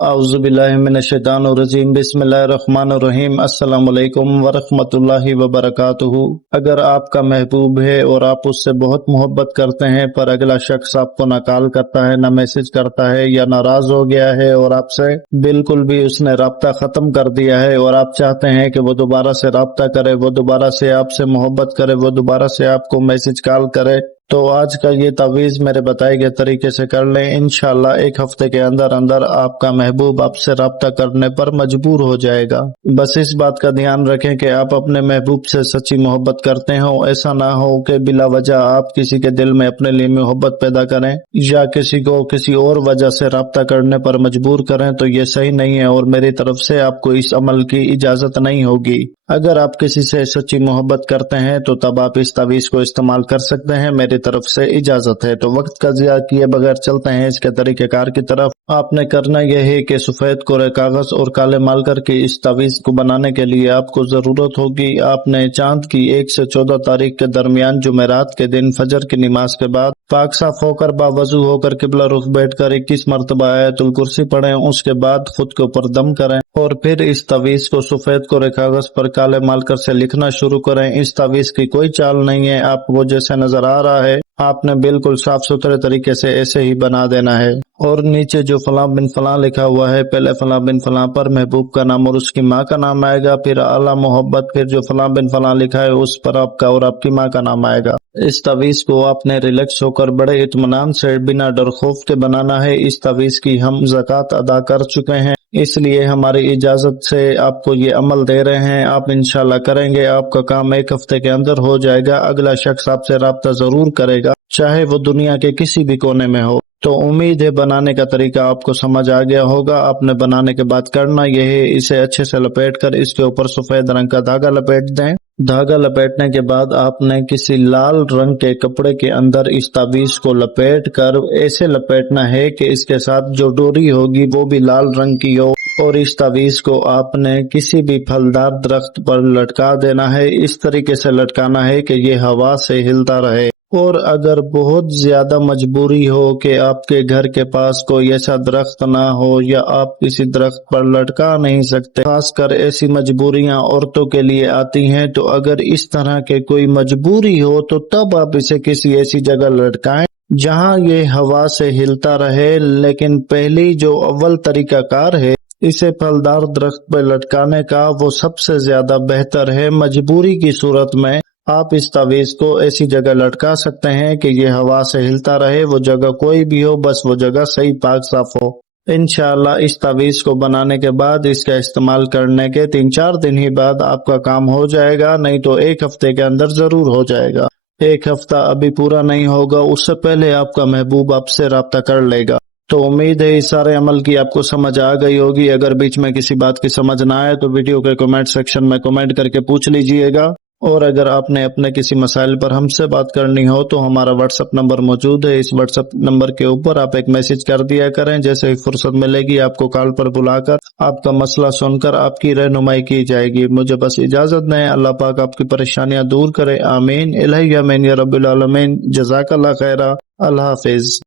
औज़ुबिल्लाहिमिनश्शैतानिर्रजीम बिस्मिल्लाहिर्रहमानिर्रहीम अस्सलामु अलैकुम वरहमतुल्लाहि वबरकातुहू। अगर आपका महबूब है और आप उससे बहुत मोहब्बत करते हैं पर अगला शख्स आपको ना कॉल करता है, ना मैसेज करता है या नाराज हो गया है और आपसे बिल्कुल भी उसने राब्ता खत्म कर दिया है और आप चाहते हैं कि वो दोबारा से राब्ता करे, वो दोबारा से आपसे मोहब्बत करे, वो दोबारा से आपको मैसेज कॉल करे, तो आज का ये तावीज़ मेरे बताए गए तरीके से कर लें। इंशाअल्लाह एक हफ्ते के अंदर अंदर आपका महबूब आपसे राब्ता करने पर मजबूर हो जाएगा। बस इस बात का ध्यान रखें कि आप अपने महबूब से सच्ची मोहब्बत करते हो। ऐसा ना हो कि बिला वजह आप किसी के दिल में अपने लिए मोहब्बत पैदा करें या किसी को किसी और वजह से राब्ता करने पर मजबूर करें, तो ये सही नहीं है और मेरी तरफ से आपको इस अमल की इजाजत नहीं होगी। अगर आप किसी से सच्ची मोहब्बत करते हैं तो तब आप इस तावीज़ को इस्तेमाल कर सकते हैं, मेरी तरफ से इजाजत है। तो वक्त का ज़िया किए बगैर चलते हैं इसके तरीक़ेकार की तरफ। आपने करना यह है कि सफ़ेद कोरे कागज और काले मार्कर की इस तावीज़ को बनाने के लिए आपको जरूरत होगी, आपने चांद की 1 से 14 तारीख के दरमियान जुमेरात के दिन फजर की नमाज के बाद पाक साफ होकर बावजू होकर किबला रुख बैठकर 21 मरतबा आयतुल कुर्सी पढ़ें। उसके बाद खुद के ऊपर दम करें और फिर इस तावीज़ को सफ़ेद कोरे कागज पर काले मार्कर से लिखना शुरू करें। इस तावीज़ की कोई चाल नहीं है, आपको जैसे नजर आ रहा है आपने बिल्कुल साफ सुथरे तरीके से ऐसे ही बना देना है। और नीचे जो फलां बिन फलां लिखा हुआ है, पहले फलां बिन फलां पर महबूब का नाम और उसकी माँ का नाम आएगा, फिर आला मोहब्बत, फिर जो फलां बिन फलां लिखा है उस पर आपका और आपकी माँ का नाम आएगा। इस तावीज़ को आपने रिलैक्स होकर बड़े इत्मीनान से बिना डर खौफ के बनाना है। इस तावीज़ की हम ज़कात अदा कर चुके हैं, इसलिए हमारी इजाजत से आपको ये अमल दे रहे हैं। आप इंशाल्लाह करेंगे, आपका काम एक हफ्ते के अंदर हो जाएगा। अगला शख्स आपसे राब्ता जरूर करेगा, चाहे वो दुनिया के किसी भी कोने में हो। तो उम्मीद है बनाने का तरीका आपको समझ आ गया होगा। आपने बनाने के बाद करना यह है, इसे अच्छे से लपेट कर इसके ऊपर सफेद रंग का धागा लपेट दें। धागा लपेटने के बाद आपने किसी लाल रंग के कपड़े के अंदर इस तावीज़ को लपेट कर ऐसे लपेटना है कि इसके साथ जो डोरी होगी वो भी लाल रंग की हो और इस तावीज़ को आपने किसी भी फलदार दरख्त पर लटका देना है। इस तरीके से लटकाना है कि ये हवा से हिलता रहे। और अगर बहुत ज्यादा मजबूरी हो कि आपके घर के पास कोई ऐसा दरख्त ना हो या आप किसी दरख्त पर लटका नहीं सकते, खासकर ऐसी मजबूरियां औरतों के लिए आती हैं, तो अगर इस तरह के कोई मजबूरी हो तो तब आप इसे किसी ऐसी जगह लटकाएं जहां ये हवा से हिलता रहे। लेकिन पहली जो अव्वल तरीकाकार है इसे फलदार दरख्त पर लटकाने का, वो सबसे ज्यादा बेहतर है। मजबूरी की सूरत में आप इस तावीज़ को ऐसी जगह लटका सकते हैं कि ये हवा से हिलता रहे, वो जगह कोई भी हो, बस वो जगह सही पाक साफ हो। इंशाअल्लाह इस तावीज़ को बनाने के बाद इसका इस्तेमाल करने के 3-4 दिन ही बाद आपका काम हो जाएगा, नहीं तो एक हफ्ते के अंदर जरूर हो जाएगा। एक हफ्ता अभी पूरा नहीं होगा, उससे पहले आपका महबूब आपसे राब्ता कर लेगा। तो उम्मीद है इस सारे अमल की आपको समझ आ गई होगी। अगर बीच में किसी बात की समझ ना आए तो वीडियो के कमेंट सेक्शन में कमेंट करके पूछ लीजिएगा। और अगर आपने अपने किसी मसाइल पर हमसे बात करनी हो तो हमारा व्हाट्सएप नंबर मौजूद है। इस व्हाट्सएप नंबर के ऊपर आप एक मैसेज कर दिया करें, जैसे ही फुर्सत मिलेगी आपको कॉल पर बुलाकर आपका मसला सुनकर आपकी रहनुमाई की जाएगी। मुझे बस इजाजत दें, अल्लाह पाक आपकी परेशानियां दूर करे। आमीन इलाही आमीन या रब्बिल आलमीन। जज़ाकल्लाह खैरा। अल्लाह हाफिज।